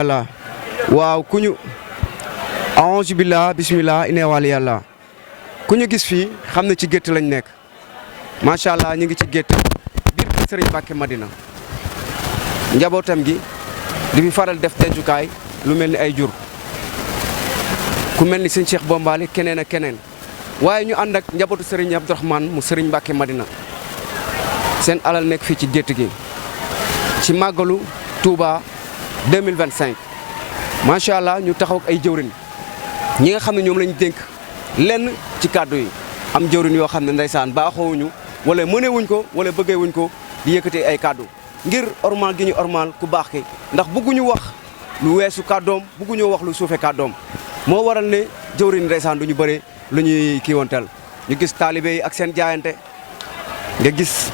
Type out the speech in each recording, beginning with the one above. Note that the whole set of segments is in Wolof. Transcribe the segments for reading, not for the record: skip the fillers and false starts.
Allah waaw ku ñu a'uuzu billah bismillah ine wàll yàlla ku ñu gis fii xam ne ci gétt lañ nekk macha allah ñu ngi ci gétt biir Serigne Mbacké Madina njabootam gi di fi faral def dencukaay lu mel ni ay jur ku mel ni sëñ Cheikh Bombali keneen ak keneen waaye ñu ànd ak njabootu Serigne Abdourahmane mu Serigne Mbacké Madina seen alal nekk fii ci gétt gi ci màggalu Touba 2025 macha allah ñu taxaw ak ay jëwrin ñi nga xam ne ñoom lañu dénk lenn ci kàddu yi am jëwrin yoo xam ne ndeysaan baaxoowuñu wala mënewuñ ko wala bëggeewuñ ko di yëkkatee ay kàddu ngir ormal gi ñu ormal ku baax ki ndax bëgguñu wax lu weesu kàddoom bëgguñu wax lu suufe kàddoom moo waral ne jëwrin ndeysaan du ñu bëre lu ñuy kiiwantal ñu gis taalibe yi ak seen jaayante nga gis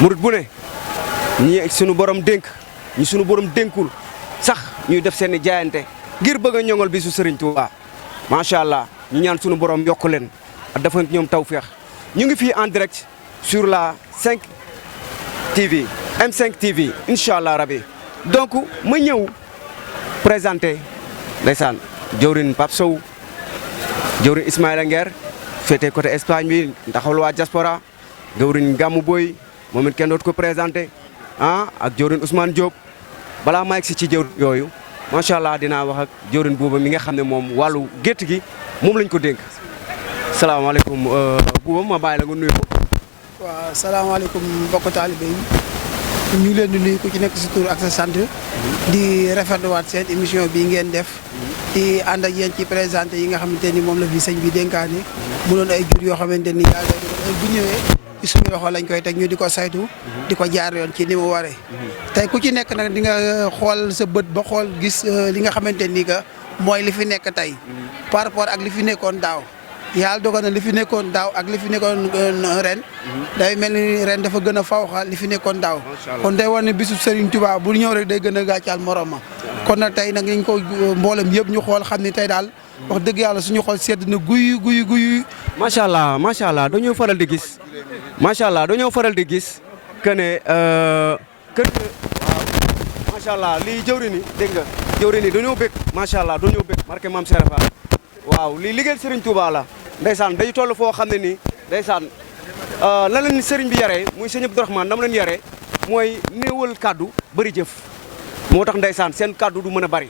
murit bu ne ñi suñu borom dénk ñi suñu borom dénkul sax ñuy def seen i jaayante ngir bëgg a ñoŋal bi su Serigne Touba macha allah ñu ñaan suñu borom yokk leen ak dafa ñoom tawféex ñu ngi fii en direct sur la 5 TV M5 TV incha allah rabi donc ma ñëw présenté ndeysaan jëwrin Pape Sow jëwrin Ismaïla Nguer féete côté Espagne bi ndaxawal waa diaspora jëwrin Gamou Boy moom it kenn dootu ko présenté ak jëwrin Ousmane Diop balaa maa egsi ci jëwrin yooyu macha allah dinaa wax ak jëwrin Bouba mi nga xam ne moom wàllu gétt gi moom lañ ko dénk salaamaaleykum Bouba ma bàyyi la nga nuyu ko. waaw salaamaaleykum mbokk taalibe yi ñu ngi leen di nuyu ku ci nekk si tur ak sa sant di rafetluwaat seen émission bii ngeen def di ànd ak yéen ci présenté yi nga xamante ni moom la fi sëñ bi dénkaane mu doon ay jur yoo xamante ni yàlla bu ñëwee ci suñu loxo lañ koy teg ñu di ko saytu di ko jaar yoon ci ni mu waree tey ku ci nekk nag di nga xool sa bët ba xool gis li nga xamante ni que mooy li fi nekk tey par rapport ak li fi nekkoon daaw yàlla dogal na li fi nekkoon daaw ak li fi nekkoon ren day mel ni ren dafa gën a fawxa li fi nekkoon daaw kon day war ne bisu Serigne Touba bu ñëw rek day gën a gàccaal morom ma kon nag tey nag ñu ko mboolem yëpp ñu xool xam ni tey daal wax dëgg yàlla suñu xool sedd na guy macha allah dañoo faral di gis macha allah dañoo faral di gis que ne kër waaw macha allah lii jëwri ni dégg nga jëwri ni dañoo bëgg macha allah dañoo bëgg marqué Mame Serapha waaw lii liggéeyal Serigne Touba la ndeysaan day toll foo xam ne nii ndeysaan la leen Serigne bi yaree muy sëñ Abdourahmane dama leen yaree mooy néewal kaddu bëri jëf moo tax ndeysaan seen kaddu du mën a bëri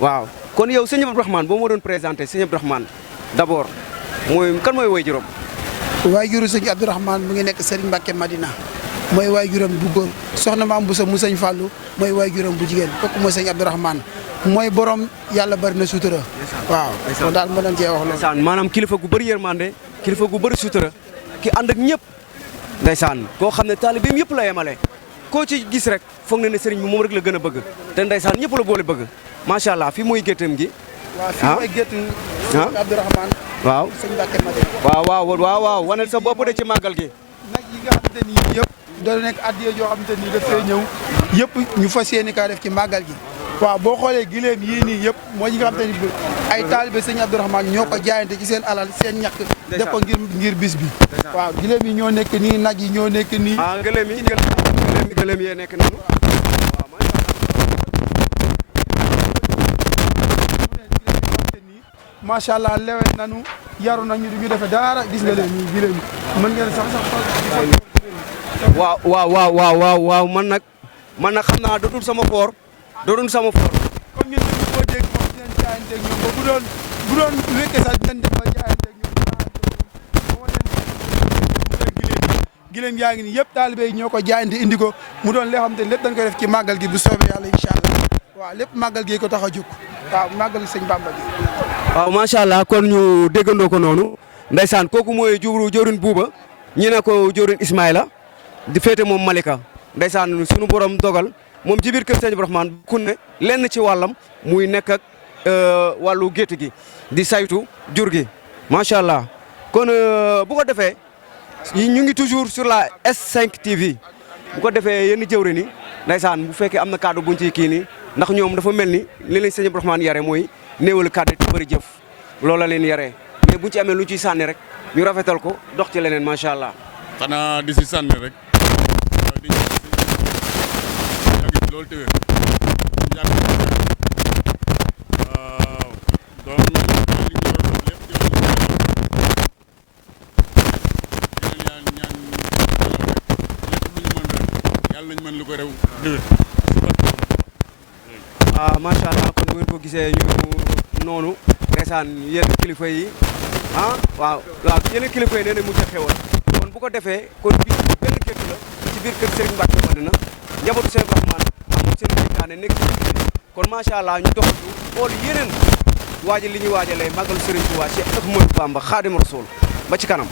waaw kon yow sëñ Abdourahmane boo ma doon présenté sëñ Abdourahmane d'abord mooy kan mooy waajuram. waajuru sëñ Abdourahmane mu ngi nekk Serigne Mbacké Madina mooy waajuram bu góor soxna Maam Boussa mu sëñ Fallou mooy waajuram bu jigéen kooku mooy sëñ Abdourahmane mooy borom yàlla bari na sutura waaw kon daal mën nañ cee wax ndeysaan maanaam kilifa gu bëri yërmande kilifa gu bëri sutura ki ànd ak ñëpp ndeysaan koo xam ne taalibeem yëpp la yemale koo ci gis rek foog na ne sëriñ bi moom rek la gën a bëgg te ndeysaan ñëpp la boole bëgg macha allah fii mooy géttam gi waaw fii mooy gétt sëñ Abdourahmane waaw sëñ Mbacké Madina waaw wanel sa bopp de ci màggal gi nag yi nga xamante ni yëpp da nekk addiya yoo xamante ni daf fee ñëw yëpp ñu fas yéene kaa def ci màggal gi waaw boo xoolee gileem yii nii yëpp mooy ñi nga xamante ni ay taalibe sëñ Abdourahmane ñoo ko jaayante ci seen alal seen ñàkk def ko ngir bis bi waaw gileem yi ñoo nekk nii nag yi ñoo nekk nii gëlëm yee nekk noonu macha allah lewe nanu yaru nañu du ñu defe dara gis nga leen nii gileem mën ngeen sax waaw man nag xam naa dootul sama foor comme ñun dañu ko dégg moom dinañ jaayanteeg ñoom ba bu doon wékkee sax dinañ dem ba jaayanteeg ñoom gileem yaa ngi nii yëpp taalibe yi ñoo ko jaayante indi ko mu doon loo xam te lépp dañ koy def ci màggal gi bu soobee yàlla incha allah waaw lépp màggal gi ko tax a jóg waaw màggal sëñ Bamba gi waaw macha allah kon ñu déggandoo ko noonu ndeysaan kooku mooy jëwrin Bouba ñi ne ko jëwrin Ismaïla di féete moom Malika ndeysaan suñu borom dogal moom ci biir kër sëñ Abdourahmane ku ne lenn ci wàllam muy nekk ak wàllu gétt gi di saytu jur gi macha allah kon bu ko defee ñu ngi toujours sur la S5 TV bu ko defee yenn jëwri ni ndeysaan bu fekkee am na kaddu buñ ci kii nii ndax ñoom dafa mel ni li leen sëñ Abdourahmane yare mooy néewal kaddu te bëri jëf loola leen yare mais buñ ci amee lu ciy sànni rek ñu rafetal ko dox ci leneen macha allah. xanaa di si sànni rek di loolu te wér waaw macha allah kon bu ngeen ko gisee ñu noonu ndeysaan yenn kilifa yi waaw yeneen kilifa yi nee na mu ca xewal kon bu ko defee kon bii benn gétt la ci biir kër Serigne Mbacke Madina njabootu Cheikh Rahmane amoon seen dénkaane nekk ci biir kon macha allah ñu doxatu xool yeneen waajal li ñuy waajalee màggalu Serigne Touba Cheikh Ahmadou Bamba Khadim Rasoul ba ci kanam.